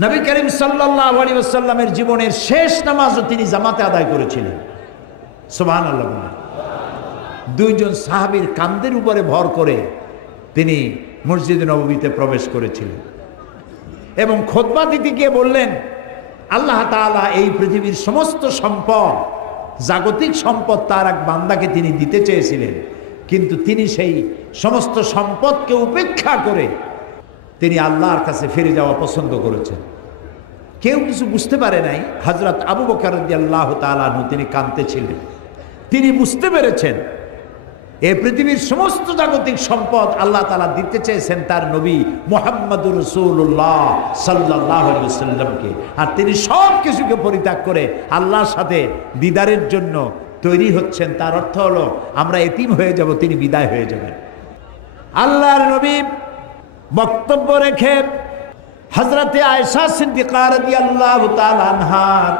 নবী করিম সাল্লাল্লাহু আলাইহি ওয়াসাল্লামের জীবনের শেষ নামাজও তিনি জামাতে আদায় করেছিলেন। সুবহানাল্লাহ। দুইজন সাহাবীর কাঁধের উপরে ভর করে তিনি মসজিদে নববীতে প্রবেশ করেছিলেন এবং খুতবা দিতে গিয়ে বললেন, আল্লাহ তাআলা এই পৃথিবীর সমস্ত সম্পদ, জাগতিক সম্পদ তার এক বান্দাকে তিনি দিতে চেয়েছিলেন, কিন্তু তিনি সেই সমস্ত সম্পদকে উপেক্ষা করে তিনি আল্লাহর কাছে ফিরে যাওয়া পছন্দ করেছেন। কেউ কিছু বুঝতে পারে নাই। হযরত আবু বকর রাদিয়াল্লাহু তাআলা আনহু তিনি কাঁদতেছিলেন। তিনি বুঝতে পেরেছেন এই পৃথিবীর সমস্ত জাগতিক সম্পদ আল্লাহ তাআলা দিতে চেয়েছেন তার নবী মুহাম্মদুর রাসূলুল্লাহ সাল্লাল্লাহু আলাইহি ওয়াসাল্লামকে, আর তিনি সব কিছুকে পরিত্যাগ করে আল্লাহর সাথে দিদারের জন্য তৈরি হচ্ছেন। তার অর্থ হলো আমরা এতিম হয়ে যাব, তিনি বিদায় হয়ে যাবেন। আল্লাহর নবী বক্তব্য রেখে হযরতে আয়েশা সিদ্দিকা রাদিয়াল্লাহু তাআলা আনহার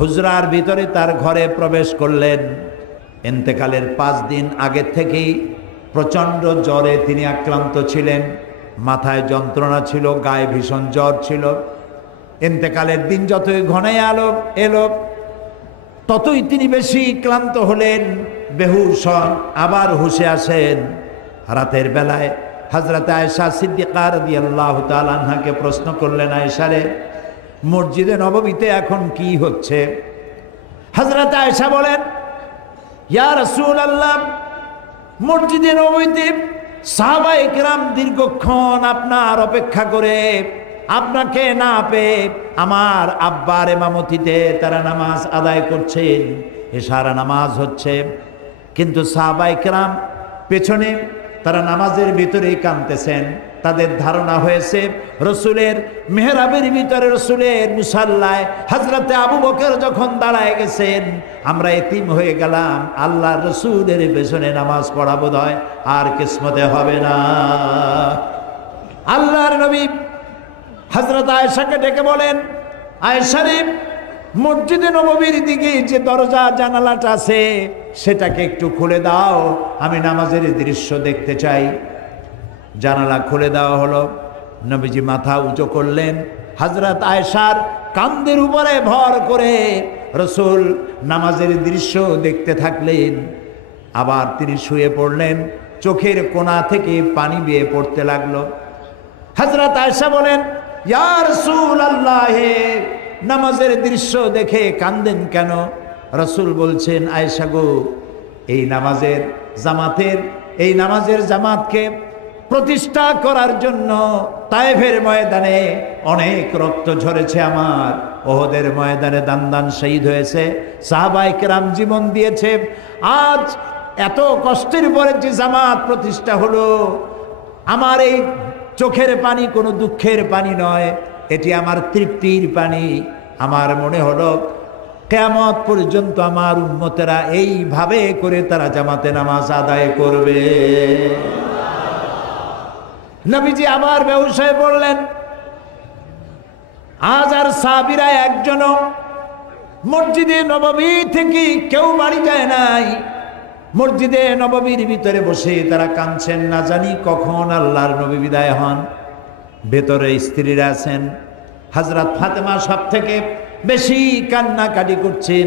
হুজরার ভিতরে তার ঘরে প্রবেশ করলেন। ইন্তেকালের 5 দিন আগে থেকেই প্রচণ্ড জ্বরে তিনি আক্রান্ত ছিলেন, মাথায় যন্ত্রণা ছিল, গায়ে ভীষণ জ্বর ছিল। ইন্তেকালের দিন যতই ঘনায় এলো ততই তিনি বেশি ক্লান্ত হলেন, বেহুশ হন, আবার হুঁশে আসেন। রাতের বেলায় হযরত আয়েশা সিদ্দিকা রাদিয়াল্লাহু তাআলা আনহাকে প্রশ্ন করলেন, আয়েশা রে, মসজিদে নববীতে এখন কি হচ্ছে? হযরত আয়েশা বলেন, ইয়া রাসূলুল্লাহ, মসজিদে নববীতে সাহাবায়ে কেরাম দীর্ঘক্ষণ আপনার অপেক্ষা করে আপনাকে না পেয়ে আমার আব্বার ইমামতিতে তারা নামাজ আদায় করছেন, এশার নামাজ হচ্ছে, কিন্তু সাহাবায়ে কেরাম পেছনে তারা নামাজের ভিতরেই কাঁদতেছেন। তাদের ধারণা হয়েছে রসুলের মেহরাবের ভিতরে, রসুলের মুসাল্লায় হযরতে আবু বকর যখন দাঁড়ায় গেছেন, আমরা এতিম হয়ে গেলাম, আল্লাহর রসুলের পেছনে নামাজ পড়া বোধহয় আর কিসমতে হবে না। আল্লাহর নবী হযরত আয়েশাকে ডেকে বলেন, আয়েশা রে, মসজিদে নববীর দিকে যে দরজা জানালাটা আছে সেটাকে একটু খুলে দাও, আমি নামাজের দৃশ্য দেখতে চাই। জানালা খুলে দেওয়া হলো। নবীজি মাথা উঁচু করলেন, হযরত আয়েশার কাঁধের উপরে ভর করে রসুল নামাজের দৃশ্য দেখতে থাকলেন। আবার তিনি শুয়ে পড়লেন, চোখের কোণা থেকে পানি বেয়ে পড়তে লাগলো। হযরত আয়েশা বলেন, ইয়া রাসূলুল্লাহ, নামাজের দৃশ্য দেখে কাঁদেন কেন? রসুল বলছেন, আয়েশা গো, এই নামাজের জামাতকে প্রতিষ্ঠা করার জন্য তায়েফের ময়দানে অনেক রক্ত ঝরেছে আমার, ওহদের ময়দানে দান শহীদ হয়েছে, সাহাবায়ে কেরাম জীবন দিয়েছে। আজ এত কষ্টের পরে যে জামাত প্রতিষ্ঠা হলো, আমার এই চোখের পানি কোনো দুঃখের পানি নয়, এটি আমার তৃপ্তির পানি। আমার মনে হলো কিয়ামত পর্যন্ত আমার উম্মতেরা এইভাবে করে তারা জামাতে নামাজ আদায় করবে। নবীজি আবার বেহুশ হয়ে পড়লেন। আজ আর সাহাবীরা একজনও মসজিদে নববী থেকে কেউ বাড়ি যায় নাই। মসজিদে নববীর ভিতরে বসে তারা কাঁদছেন, না জানি কখন আল্লাহর নবী বিদায় হন। ভেতরে স্ত্রীরা আছেন। হযরত ফাতেমা সব থেকে বেশি কান্নাকাটি করছেন।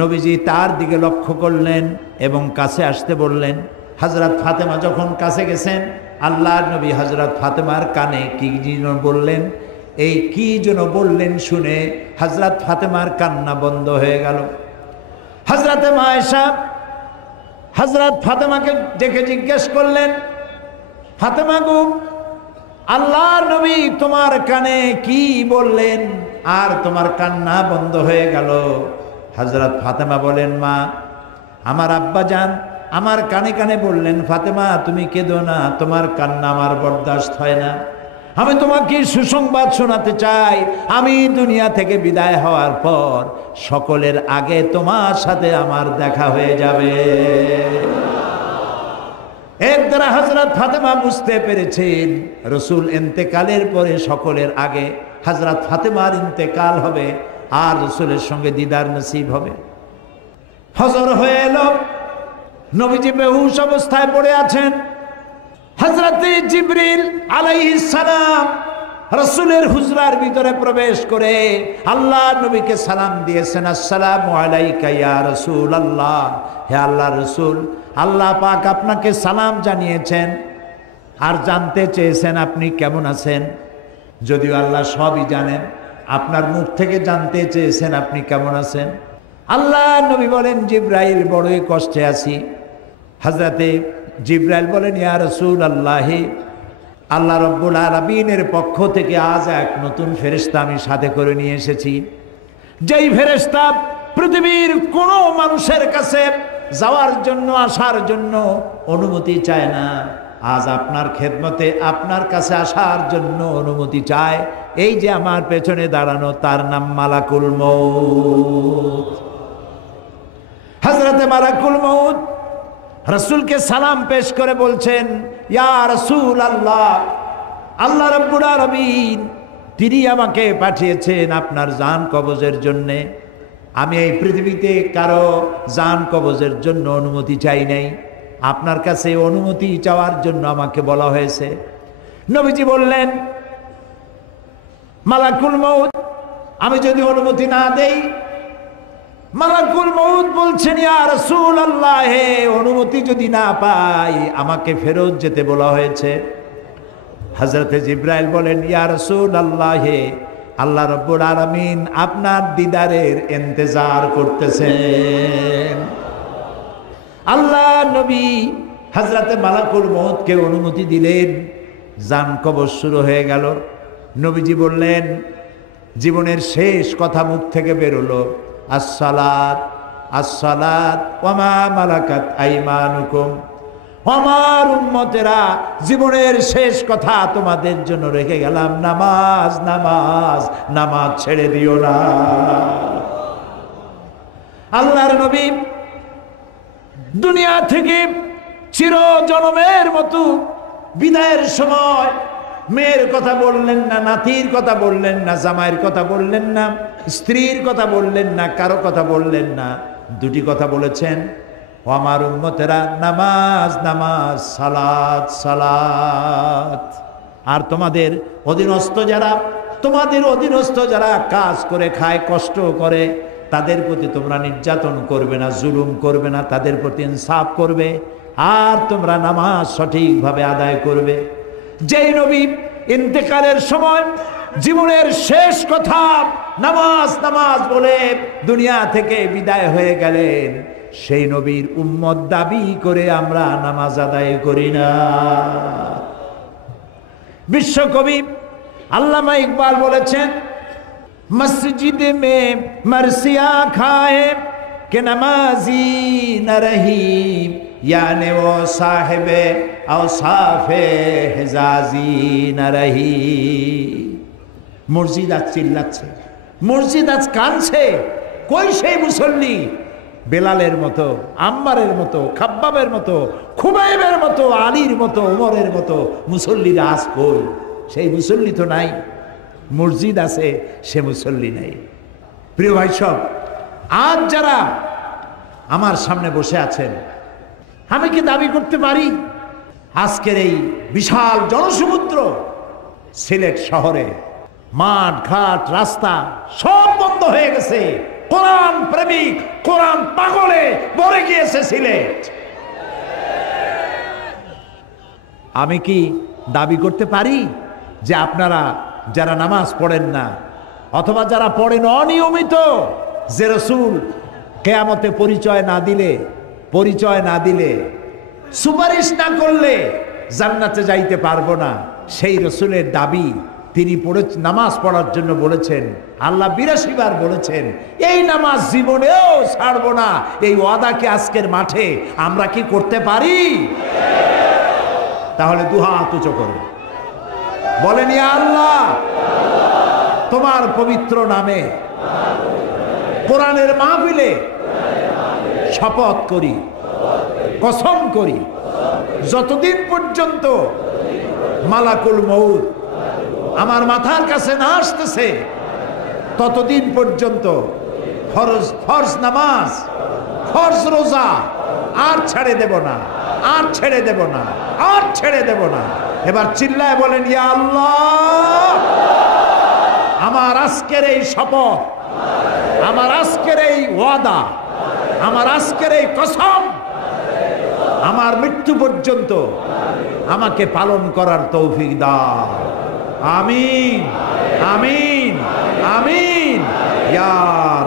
নবীজি তার দিকে লক্ষ্য করলেন এবং কাছে আসতে বললেন। হযরত ফাতেমা যখন কাছে গেছেন, আল্লাহর নবী হযরত ফাতেমার কানে কি যেন বললেন। এই কি যেন বললেন শুনে হযরত ফাতেমার কান্না বন্ধ হয়ে গেল। হযরতে আয়েশা হযরত ফাতেমাকে ডেকে জিজ্ঞেস করলেন, ফাতেমা গো, আল্লাহর নবী তোমার কানে কি বললেন আর তোমার কান্না বন্ধ হয়ে গেল? হযরত ফাতেমা বলেন, মা, আমার আব্বা জান আমার কানে কানে বললেন, ফাতেমা তুমি কেঁদো না, তোমার কান্না আমার বরদাস্ত হয় না। আমি তোমাকে সুসংবাদ শোনাতে চাই, আমি দুনিয়া থেকে বিদায় হওয়ার পর সকলের আগে তোমার সাথে আমার দেখা হয়ে যাবে। এর দ্বারা হযরত ফাতেমা বুঝতে পেরেছেন রসুল ইন্তেকালের পরে সকলের আগে হযরত ফাতেমার ইন্তেকাল হবে আর রসুলের সঙ্গে দিদার নসিব হবে। ফজর হয়ে এলো, নবীজি বেহুশ অবস্থায় পড়ে আছেন। হযরত জিবরিল আলাইহিস সালাম রাসূলের হুজরার ভিতরে প্রবেশ করে আল্লাহ নবীকে সালাম দিয়েছেন, আসসালামু আলাইকা ইয়া রাসূলুল্লাহ, হে আল্লাহর রাসূল, আল্লাহ পাক আপনাকে সালাম জানিয়েছেন আর জানতে চেয়েছেন আপনি কেমন আছেন। যদিও আল্লাহ সবই জানেন, আপনার মুখ থেকে জানতে চেয়েছেন আপনি কেমন আছেন। আল্লাহ নবী বলেন, জিবরাইল বড়ই কষ্টে আছি। হযরতে জিবরাইল বলেন, ইয়া রাসূলুল্লাহ, আল্লাহ রাব্বুল আলামিনের পক্ষ থেকে আজ এক নতুন ফেরেশতা আমি সাথে করে নিয়ে এসেছি, যেই ফেরেশতা পৃথিবীর কোনো মানুষের কাছে যাওয়ার জন্য আসার জন্য অনুমতি চায় না, আজ আপনার খেদমতে আপনার কাছে আসার জন্য অনুমতি চায়। এই যে আমার পেছনে দাঁড়ানো, তার নাম মালাকুল মউত। হযরতে মালাকুল মউত রাসূলকে সালাম পেশ করে বলছেন, ইয়া রাসূলুল্লাহ, আল্লাহ রাব্বুল আলামিন তিনি আমাকে পাঠিয়েছেন আপনার জান কবজের জন্যে। আমি এই পৃথিবীতে কারো জান কবজের জন্য অনুমতি চাই নাই, আপনার কাছে অনুমতি চাওয়ার জন্য আমাকে বলা হয়েছে। নবীজি বললেন, মালাকুল মউত, আমি যদি অনুমতি না দেই? মালাকুল মউত বলছেন, ইয়া রাসূলুল্লাহ, হে অনুমতি যদি না পাই আমাকে ফেরত যেতে বলা হয়েছে। হযরতে জিবরাইল বলেন, ইয়া রাসূলুল্লাহ, হে আল্লাহ রাব্বুল আলামিন আপনার দিদারের ইন্তজার করতেছেন। আল্লাহ নবী হযরতে মালাকুল মউতকে অনুমতি দিলেন, জান কবজ শুরু হয়ে গেল। নবীজি বললেন, জীবনের শেষ কথা মুখ থেকে বেরোলো, আসসালাত আসসালাত ওয়া মা মালাকাত আইমানুকুম। আমার উম্মতেরা, জীবনের শেষ কথা তোমাদের জন্য রেখে গেলাম, নামাজ নামাজ নামাজ ছেড়ে দিও না। আল্লাহর নবী দুনিয়া থেকে চির জনমের মতো বিদায়ের সময় মেয়ের কথা বললেন না, নাতির কথা বললেন না, জামাইয়ের কথা বললেন না, স্ত্রীর কথা বললেন না, কারো কথা বললেন না। দুটি কথা বলেছেন, ও আমার উম্মতেরা, নামাজ নামাজ, সালাত সালাত। আর তোমাদের অধীনস্থ যারা কাজ করে খায়, কষ্ট করে, তাদের প্রতি তোমরা নির্যাতন করবে না, জুলুম করবে না, তাদের প্রতি ইনসাফ করবে, আর তোমরা নামাজ সঠিকভাবে আদায় করবে। যেই নবী ইন্তেকালের সময় জীবনের শেষ কথা নামাজ নামাজ বলে দুনিয়া থেকে বিদায় হয়ে গেলেন, সেই নবীর উম্মত দাবি করে আমরা নামাজ আদায় করি না। বিশ্বকবি আল্লামা ইকবাল বলেছেন, মসজিদ মে মরসিয়া খায়ে কে নামাজি না রহি, याने वो साहिबे औसाफे हिजाजी न रही। মসজিদ আজ চিল্লাচ্ছে, মসজিদ আজ কাঁদছে, কই সেই মুসল্লি? বেলালের মতো, আম্মারের মতো, খাব্বাবের মতো, খুবাইবের মতো, আলীর মতো, ওমরের মতো মুসল্লিরা আজ কই? সেই মুসল্লি তো নাই। মসজিদ আছে, সে মুসল্লি নাই। প্রিয় ভাই সব, আজ যারা আমার সামনে বসে আছেন, আমি কি দাবি করতে পারি আজকের এই বিশাল জনসমুদ্র সিলেট শহরে মাঠ ঘাট রাস্তা সব বন্ধ হয়ে গেছে, কোরআন প্রেমিক কোরআন পাগলে ভরে গিয়েছে সিলেট? আমি কি দাবি করতে পারি যে আপনারা যারা নামাজ পড়েন না, অথবা যারা পড়েন অনিয়মিত, যে রাসূল কিয়ামতে পরিচয় না দিলে সুপারিশ না করলে জান্নাতে যাইতে পারবো না, সেই রাসূলের দাবি তিনি নামাজ পড়ার জন্য বলেছেন, আল্লাহ 82 বার বলেছেন, এই নামাজ জীবনেও ছাড়বো না, এই ওয়াদাকে আজকের মাঠে আমরা কি করতে পারি? তাহলে দুহাত উঁচু করুন, বলেন, ইয়া আল্লাহ, তোমার পবিত্র নামে কোরআনের মাহফিলে শপথ করি, কসম করি, যতদিন পর্যন্ত মালাকুল মউত আমার মাথার কাছে না আসতেছে, ততদিন পর্যন্ত ফরজ নামাজ, ফরজ রোজা আর ছেড়ে দেব না, আর ছেড়ে দেব না, আর ছেড়ে দেব না। এবার চিল্লায় বলেন, ইয়া আল্লাহ। আজকের এই শপথ, আমার আজকের এই ওয়াদা, আমার আজকের এই কসম আমার মৃত্যু পর্যন্ত আমাকে পালন করার তৌফিক দাও। আমিন আমিন আমিন ইয়া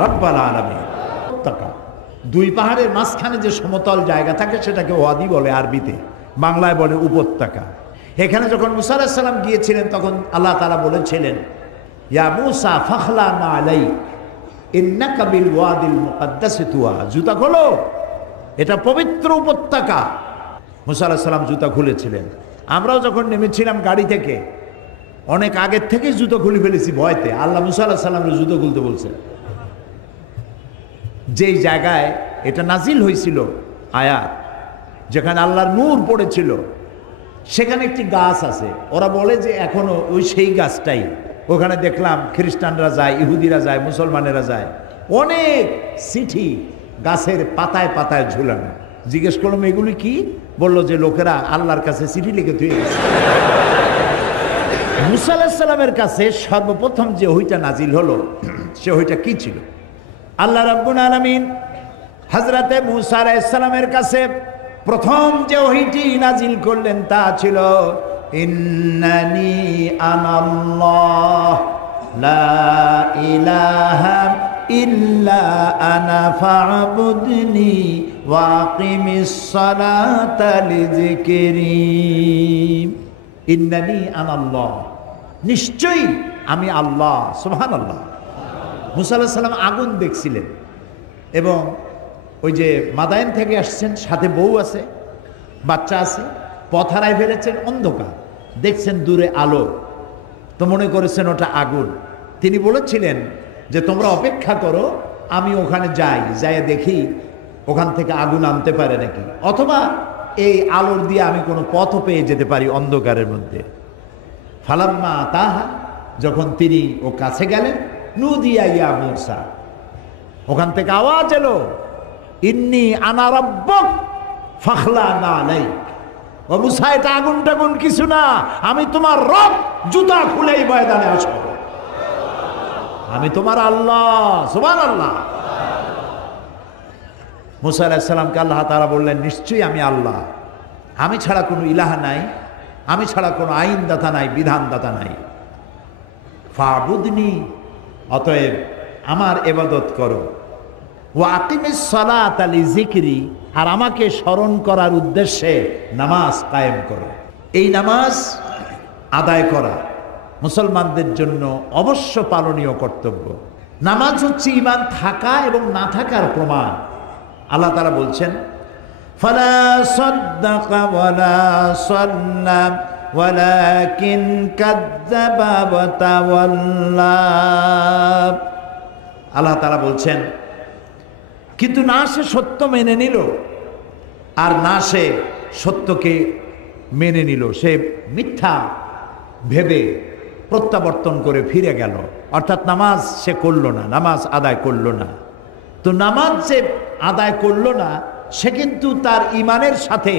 রাব্বাল আলামিন। দুই পাহাড়ের মাঝখানে যে সমতল জায়গা থাকে সেটাকে ওয়াদি বলে আরবিতে, বাংলায় বলে উপত্যকা। এখানে যখন মুসা আলাইহিস সালাম গিয়েছিলেন তখন আল্লাহ তাআলা বলেছিলেন, ইয়া মুসা ফাখলানা আলাইক ইন্নাকা বিল ওয়াদিল মুকদ্দাসি তুয়া, জুতা খোলো, এটা পবিত্র উপত্যকা। মুসা আলাইহিস সালাম জুতা খুলেছিলেন। আমরাও যখন নেমেছিলাম গাড়ি থেকে অনেক আগের থেকে জুতো খুলে ফেলেছি ভয়তে। আল্লাহ মুসা আলাইহিস সালামের জুতো খুলতে বলছেন। যেই জায়গায় এটা নাজিল হয়েছিল আয়াত, যেখানে আল্লাহর নূর পড়েছিল, সেখানে একটি গাছ আছে। ওরা বলে যে এখনো ওই সেই গাছটাই। ওখানে দেখলাম খ্রিস্টানরা যায়, ইহুদিরা যায়, মুসলমানেরা যায়, অনেক চিঠি গাছের পাতায় পাতায় ঝুলানো। জিজ্ঞেস করলাম এগুলি কি? বলল যে লোকেরা আল্লাহর কাছে চিঠি লিখে থুয়ে গেছে। মুসা আলাইহিস সালামের কাছে সর্বপ্রথম যে ওহিটা নাজিল হলো সে ওহিটা কি ছিল? আল্লাহ রাব্বুল আলামিন হযরতে মুসা আলাইহিস সালামের কাছে প্রথম যে ওহিটি নাজিল করলেন তা ছিল ইন্নানি আনাল্লাহ লা ইলাহা ইল্লা আনা ফা'বুদনি ওয়া আকিমিস সালাতা লিযিকরি। ইন্নানি আনাল্লাহ, নিশ্চয়ই আমি আল্লাহ। সুবহানাল্লাহ। মুসা আলাইহিস সালাম আগুন দেখছিলেন এবং ওই যে মাদায়েন থেকে আসছেন, সাথে বউ আছে, বাচ্চা আছে, পথ হারায় ফেলেছেন, অন্ধকার, দেখছেন দূরে আলো, তো মনে করেছেন ওটা আগুন। তিনি বলেছিলেন যে তোমরা অপেক্ষা করো, আমি ওখানে যাই, যাই দেখি ওখান থেকে আগুন আনতে পারে নাকি, অথবা এই আলোর দিয়ে আমি কোনো পথও পেয়ে যেতে পারি অন্ধকারের মধ্যে। ফালাম্মা তাহা, যখন তিনি ও কাছে গেলেন, নুদিয়া ইয়া মুসা, ওখান থেকে আওয়াজ এলো ইন্নী আনা রাব্বুক ফাখলানা আলাইক। ও মুসা, এটা আগুন টাগুন কিছু না, আমি তোমার রব, জুতা খুলেই ময়দানে আসো, আমি তোমার আল্লাহ। সুবহানাল্লাহ। মুসা আলাইহিস সালামকে আল্লাহ তাআলা বললেন, নিশ্চয়ই আমি আল্লাহ, আমি ছাড়া কোনো ইলাহা নাই, আমি ছাড়া কোনো আইনদাতা নাই, বিধানদাতা নাই। ফা'বুদনি, অতএব আমার ইবাদত করো। ওয়া আকিমিস সালাতা লিযিকরি, আর আমাকে স্মরণ করার উদ্দেশ্যে নামাজ কায়েম করো। এই নামাজ আদায় করা মুসলমানদের জন্য অবশ্য পালনীয় কর্তব্য। নামাজ হচ্ছে ঈমান থাকা এবং না থাকার প্রমাণ। আল্লাহ তাআলা বলছেন, ফালা সাদ্দাকা ওয়ালা সাল্লা ওয়ালাকিন কাযযাবা ওয়া তাওয়াল্লা। আল্লাহ তাআলা বলছেন, কিন্তু না সে সত্য মেনে নিল আর না সে সত্যকে মেনে নিল, সে মিথ্যা ভেবে প্রত্যাবর্তন করে ফিরে গেল, অর্থাৎ নামাজ সে করল না, নামাজ আদায় করল না। তো নামাজ যে আদায় করল না, সে কিন্তু তার ঈমানের সাথে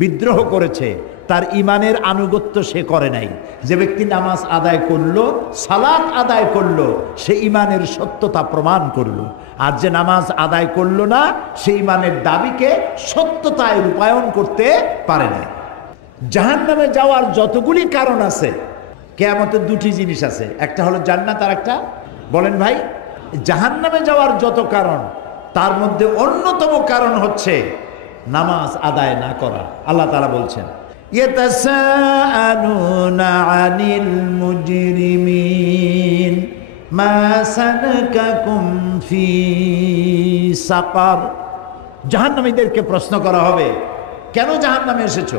বিদ্রোহ করেছে, তার ঈমানের আনুগত্য সে করে নাই। যে ব্যক্তি নামাজ আদায় করলো, সালাত আদায় করলো, সে ঈমানের সত্যতা প্রমাণ করলো। আর যে নামাজ আদায় করলো না, সে ঈমানের দাবিকে সত্যতায় রূপায়ণ করতে পারে না। জাহান্নামে যাওয়ার যতগুলি কারণ আছে, কিয়ামতের দুটি জিনিস আছে, একটা হলো জান্নাত আর একটা, বলেন ভাই, জাহান্নামে যাওয়ার যত কারণ তার মধ্যে অন্যতম কারণ হচ্ছে নামাজ আদায় না করা। আল্লাহ তাআলা বলছেন, ইয়াতাসাআলুনা আনিল মুজরিমিন মা সালাকাকুম ফি সাকার। জাহান্নামীদেরকে প্রশ্ন করা হবে, কেন জাহান্নামে এসেছো,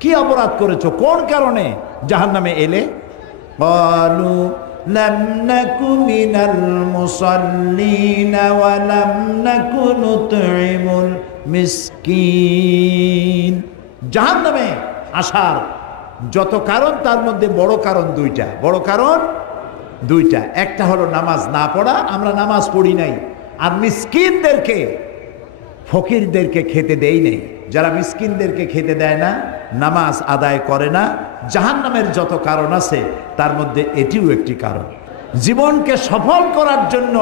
কি অপরাধ করেছো, কোন কারণে জাহান্নামে এলে? ক্বালু লাম নাকু মিনাল মুসাল্লিন ওয়া লাম নাকু নুতঈমুল মিসকিন। জাহান্নামে আসার যত কারণ তার মধ্যে বড় কারণ দুইটা, বড় কারণ দুইটা। একটা হলো নামাজ না পড়া, আমরা নামাজ পড়ি নাই, আর মিসকিনদেরকে, ফকিরদেরকে খেতে দেই নেই। যারা মিসকিনদেরকে খেতে দেয় না, নামাজ আদায় করে না, জাহান্নামের যত কারণ আছে তার মধ্যে এটিও একটি কারণ। জীবনকে সফল করার জন্য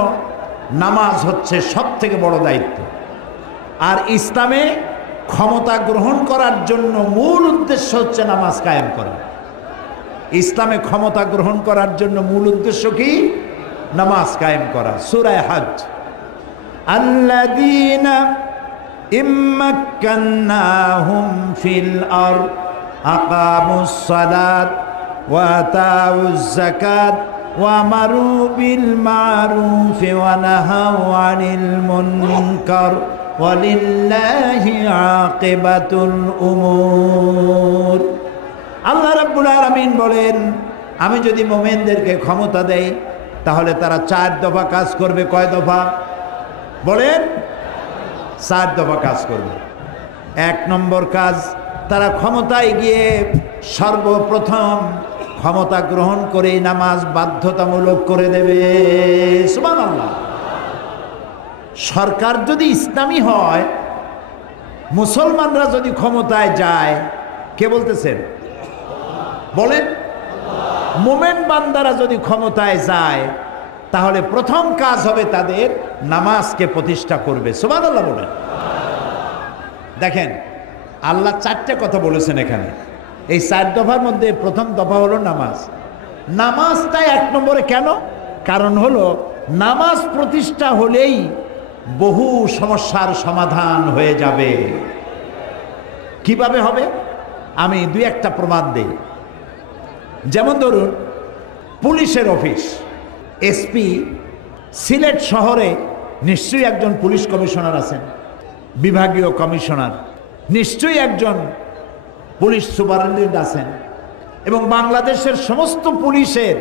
নামাজ হচ্ছে সবথেকে বড় দায়িত্ব। আর ইসলামে ক্ষমতা গ্রহণ করার জন্য মূল উদ্দেশ্য হচ্ছে নামাজ কায়েম করা। ইসলামে ক্ষমতা গ্রহণ করার জন্য মূল উদ্দেশ্য কি? নামাজ কায়েম করা। সূরা হজ, আল্লাযীনা ইম্মাক্কান্নাহুম ফিল আরদ আকামুস সালাত ওয়া আতাউজ যাকাত ওয়া আমারু বিল মারুফি ওয়া নাহাউ আনিল মুনকার ওয়ালিল্লাহি আকিবাতুল উমুর। আল্লাহ রাব্বুল আলামিন বলেন, আমি যদি মুমিনদেরকে ক্ষমতা দেই তাহলে তারা 4 দফা কাজ করবে। কয় দফা বলেন? 4 দফা কাজ করবে। 1 নম্বর কাজ, তারা ক্ষমতায় গিয়ে সর্বপ্রথম ক্ষমতা গ্রহণ করে নামাজ বাধ্যতামূলক করে দেবে। সুবহানাল্লাহ। সরকার যদি ইসলামী হয়, মুসলমানরা যদি ক্ষমতায় যায়, কে বলতেছেন বলেন? মোমেন বান্দারা যদি ক্ষমতায় যায় তাহলে প্রথম কাজ হবে তাদের নামাজকে প্রতিষ্ঠা করবে। সুবহানাল্লাহ বলেন। দেখেন, আল্লাহ 4টে কথা বলেছেন এখানে। এই 4 দফার মধ্যে প্রথম দফা হলো নামাজ। নামাজটা 1 নম্বরে কেন? কারণ হলো নামাজ প্রতিষ্ঠা হলেই বহু সমস্যার সমাধান হয়ে যাবে। কিভাবে হবে? আমি 2-1টা প্রমাণ দেই। যেমন ধরুন, পুলিশের অফিস, এসপি, সিলেট শহরে নিশ্চয়ই একজন পুলিশ কমিশনার আছেন, বিভাগীয় কমিশনার, নিশ্চয়ই একজন পুলিশ সুপারিনটেন্ডেন্ট আছেন, এবং বাংলাদেশের সমস্ত পুলিশের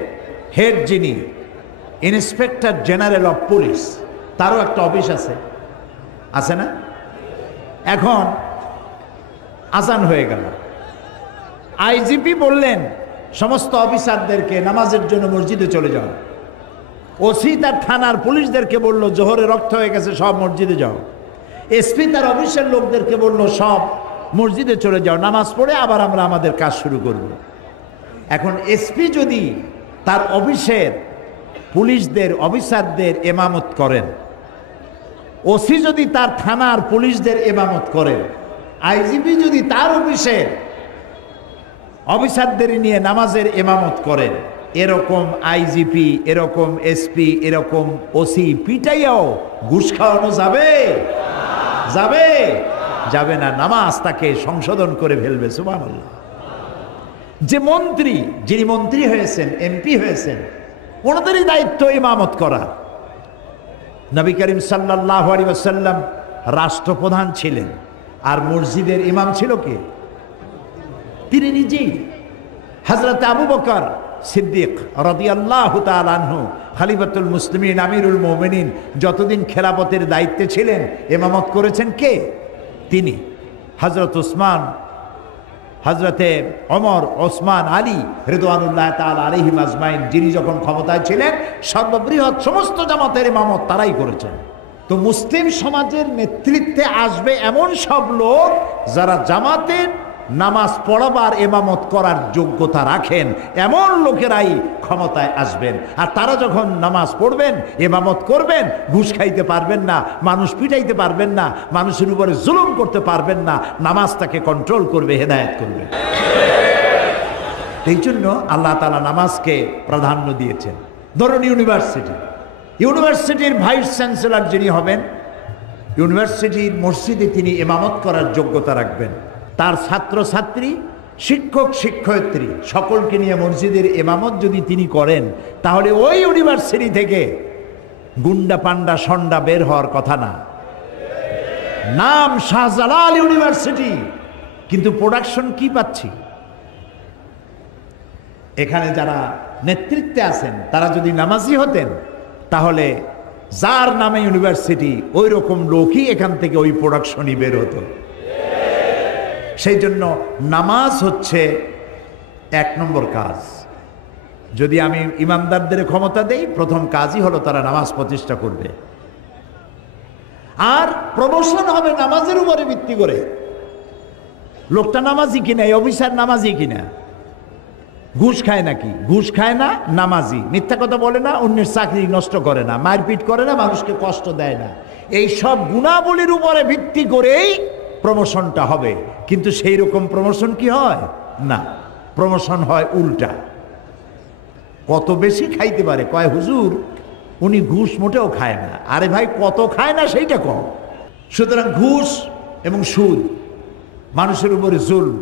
হেড যিনি ইন্সপেক্টর জেনারেল অফ পুলিশ, তারও একটা অফিস আছে, আছে না? এখন আজান হয়ে গেল, আইজিপি বললেন সমস্ত অফিসারদেরকে নামাজের জন্য মসজিদে চলে যাও। ওসি তার থানার পুলিশদেরকে বলল জোহরে রক্ত হয়ে গেছে, সব মসজিদে যাও। এসপি তার অফিসের লোকদেরকে বলল সব মসজিদে চলে যাও, নামাজ পড়ে আবার আমরা আমাদের কাজ শুরু করব। এখন এসপি যদি তার অফিসের পুলিশদের, অফিসারদের এমামত করেন, ওসি যদি তার থানার পুলিশদের এমামত করেন, আইজিপি যদি তার অফিসের অফিসারদের নিয়ে নামাজের এমামত করেন, এরকম আইজিপি, এরকম এসপি, এরকম ওসি পিটাইয়াও ঘুষ খাওয়ানো যাবে? যাবে? যাবে না। নামাজ তাকে সংশোধন করে ফেলবে। সুবহানাল্লাহ। যে মন্ত্রী, যিনি মন্ত্রী হয়েছেন, এমপি হয়েছেন, ওনাদেরই দায়িত্ব ইমামত করা। নবী করিম সাল্লাল্লাহু আলাইহি ওয়াসাল্লাম রাষ্ট্রপ্রধান ছিলেন, আর মসজিদের ইমাম ছিল কে? তিনি নিজেই। হযরত আবু বকর সিদ্দিক রাদিয়াল্লাহু তাআলা আনহু, খলিফাতুল মুসলিমিন, আমিরুল মুমিনিন, যতদিন খেলাফতের দায়িত্বে ছিলেন ইমামত করেছেন কে? তিনি। হযরত উসমান, হযরতে ওমর, ওসমান, আলী রিদওয়ানুল্লাহ তাআলা আলাইহিম আজমাইন, যিনি যখন ক্ষমতায় ছিলেন সর্ববৃহৎ সমস্ত জামাতের ইমামত তারাই করেছেন। তো মুসলিম সমাজের নেতৃত্বে আসবে এমন সব লোক যারা জামাতের নামাজ পড়াবার ইমামত করার যোগ্যতা রাখেন, এমন লোকেরাই ক্ষমতায় আসবেন। আর তারা যখন নামাজ পড়বেন, ইমামত করবেন, ঘুষ খাইতে পারবেন না, মানুষ পিটাইতে পারবেন না, মানুষের উপরে জুলুম করতে পারবেন না, নামাজটাকে কন্ট্রোল করবে, হেদায়েত করবে। এই জন্য আল্লাহ তাআলা নামাজকে প্রাধান্য দিয়েছেন। ধরুন ইউনিভার্সিটির ভাইস চ্যান্সেলর যিনি হবেন, ইউনিভার্সিটির মসজিদে তিনি ইমামত করার যোগ্যতা রাখবেন। তার ছাত্রছাত্রী, শিক্ষক, শিক্ষয়িত্রী সকলকে নিয়ে মসজিদের ইমামত যদি তিনি করেন, তাহলে ওই ইউনিভার্সিটি থেকে গুন্ডা, পান্ডা, সন্ডা বের হওয়ার কথা না। নাম শাহজালাল ইউনিভার্সিটি, কিন্তু প্রোডাকশন কি পাচ্ছি? এখানে যারা নেতৃত্বে আছেন তারা যদি নামাজি হতেন, তাহলে যার নামে ইউনিভার্সিটি ওই রকম লোকই এখান থেকে ওই প্রোডাকশনই বের হতো। সেই জন্য নামাজ হচ্ছে 1 নম্বর কাজ। যদি আমি ইমানদারদের ক্ষমতা দেই, প্রথম কাজই হলো তারা নামাজ প্রতিষ্ঠা করবে। আর প্রমোশন হবে নামাজের উপরে ভিত্তি করে। লোকটা নামাজি কিনা, এই অফিসার নামাজি কিনা, ঘুষ খায় নাকি? ঘুষ খায় না, নামাজি, মিথ্যা কথা বলে না, অন্যের চাকরি নষ্ট করে না, মারপিট করে না, মানুষকে কষ্ট দেয় না। এই সব গুণাবলীর উপরে ভিত্তি করেই প্রমোশনটা হবে। কিন্তু সেই রকম প্রমোশন কি হয় না, প্রমোশন হয় উল্টা। কত বেশি খাইতে পারে, কয় হুজুর উনি ঘুষ মোটেও খায় না। আরে ভাই, কত খায় না সেইটা কম। সুতরাং ঘুষ এবং সুদ, মানুষের উপরে জুলম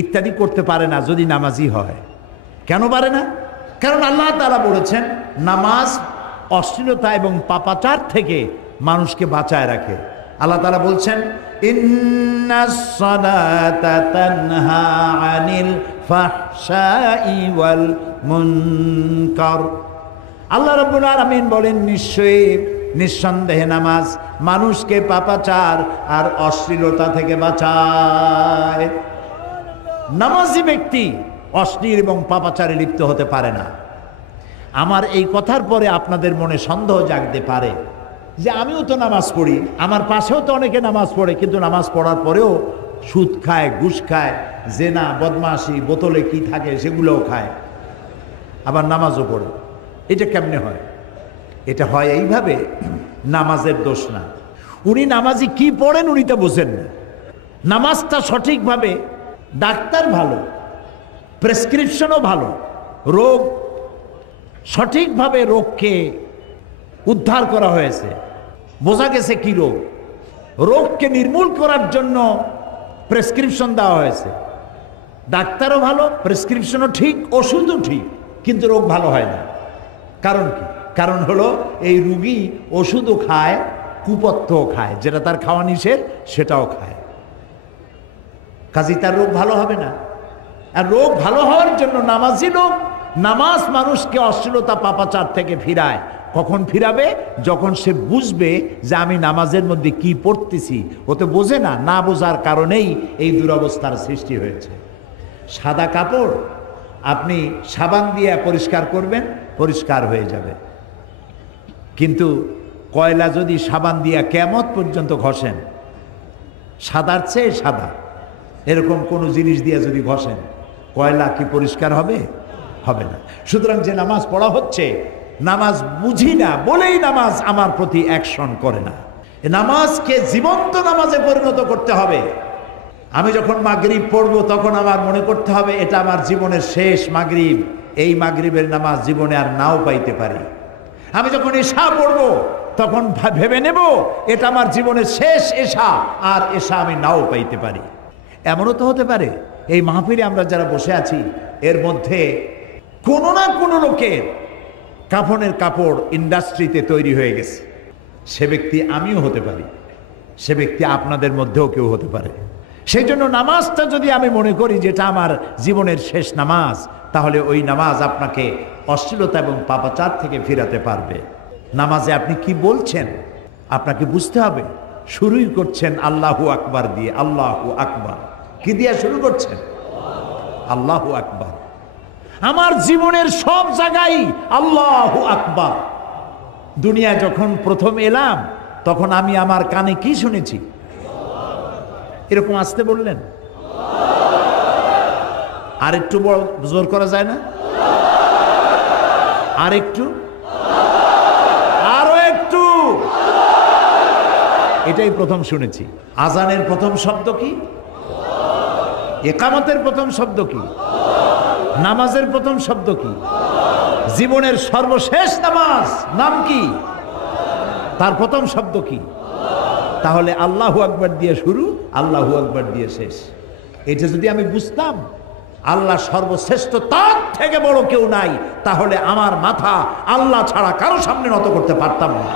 ইত্যাদি করতে পারে না যদি নামাজি হয়। কেন পারে না? কারণ আল্লাহ তাআলা বলেছেন নামাজ অশ্লীলতা এবং পাপাচার থেকে মানুষকে বাঁচায় রাখে। আল্লাহ তাআলা বলছেন ইন্নাস সালাতা তানহা আনিল ফাহশাই ওয়াল মুনকার। আল্লাহ রাব্বুল আলামিন বলেন নিঃসন্দেহে নামাজ মানুষকে পাপাচার আর অশ্লীলতা থেকে বাঁচায়। নামাজি ব্যক্তি অশ্লীল এবং পাপাচারে লিপ্ত হতে পারে না। আমার এই কথার পরে আপনাদের মনে সন্দেহ জাগতে পারে যে আমিও তো নামাজ পড়ি, আমার পাশেও তো অনেকে নামাজ পড়ে, কিন্তু নামাজ পড়ার পরেও সুদ খায়, ঘুষ খায়, জেনা, বদমাশি, বোতলে কি থাকে সেগুলোও খায়, আবার নামাজও পড়ে। এটা কেমনে হয়? এটা হয় এইভাবে, নামাজের দোষ না। উনি নামাজি কি পড়েন উনি তা বোঝেন না। নামাজটা সঠিকভাবে, ডাক্তার ভালো, প্রেসক্রিপশনও ভালো, রোগ সঠিকভাবে রোগকে উদ্ধার করা হয়েছে, বোঝা গেছে কি রোগ, রোগকে নির্মূল করার জন্য প্রেসক্রিপশন দেওয়া হয়েছে। ডাক্তারও ভালো, প্রেসক্রিপশনও ঠিক, ওষুধও ঠিক, কিন্তু রোগ ভালো হয় না। কারণ কি? কারণ হলো এই রুগী ওষুধও খায়, কুপথ্যও খায়, যেটা তার খাওয়া নিষেধ সেটাও খায়, কাজেই তার রোগ ভালো হবে না। আর রোগ ভালো হওয়ার জন্য নামাজি লোক, নামাজ মানুষকে অশ্লীলতা পাপাচার থেকে ফিরায়। কখন ফিরাবে? যখন সে বুঝবে যে আমি নামাজের মধ্যে কি পড়তেছি। ও তো বোঝে না, না বোঝার কারণেই এই দুরবস্থার সৃষ্টি হয়েছে। সাদা কাপড় আপনি সাবান দিয়ে পরিষ্কার করবেন, পরিষ্কার হয়ে যাবে, কিন্তু কয়লা যদি সাবান দিয়া কিয়ামত পর্যন্ত ঘষেন, সাদার চেয়ে সাদা এরকম কোনো জিনিস দিয়ে যদি ঘষেন, কয়লা কি পরিষ্কার হবে? হবে না। সুতরাং যে নামাজ পড়া হচ্ছে, নামাজ বুঝি না বলেই নামাজ আমার প্রতি অ্যাকশন করে না। এ নামাজকে জীবন্ত নামাজে পরিণত করতে হবে। আমি যখন মাগরিব পড়বো তখন আমার মনে করতে হবে এটা আমার জীবনের শেষ মাগরিব, এই মাগরিবের নামাজ জীবনে আর নাও পাইতে পারি। আমি যখন এশা পড়বো তখন ভেবে নেব এটা আমার জীবনের শেষ এশা, আর এশা আমি নাও পাইতে পারি। এমনও তো হতে পারে এই মাহফিলে আমরা যারা বসে আছি এর মধ্যে কোনো না কোনো লোকের কাফনের কাপড় ইন্ডাস্ট্রিতে তৈরি হয়ে গেছে। সে ব্যক্তি আমিও হতে পারি, সে ব্যক্তি আপনাদের মধ্যেও কেউ হতে পারে। সেই জন্য নামাজটা যদি আমি মনে করি যেটা আমার জীবনের শেষ নামাজ, তাহলে ওই নামাজ আপনাকে অশ্লীলতা এবং পাপাচার থেকে ফিরাতে পারবে। নামাজে আপনি কি বলছেন আপনাকে বুঝতে হবে। শুরুই করছেন আল্লাহু আকবার দিয়ে। আল্লাহু আকবার কি দিয়ে শুরু করছেন? আল্লাহু আকবার। আমার জীবনের সব জায়গায় আল্লাহু আকবার। দুনিয়ায় যখন প্রথম এলাম তখন আমি আমার কানে কি শুনেছি? এরকম আসতে বললেন, আর একটু জোর করা যায় না? আর একটু, আরো একটু। এটাই প্রথম শুনেছি। আজানের প্রথম শব্দ কি? ইকামতের প্রথম শব্দ কি? নামাজের প্রথম শব্দ কি? জীবনের সর্বশেষ নামাজ নাম কি? তার প্রথম শব্দ কি? তাহলে আল্লাহু আকবার দিয়ে শুরু, আল্লাহু আকবার দিয়ে শেষ। এটা যদি আমি বুঝতাম আল্লাহ সর্বশ্রেষ্ঠ, তার থেকে বড় কেউ নাই, তাহলে আমার মাথা আল্লাহ ছাড়া কারো সামনে নত করতে পারতাম না।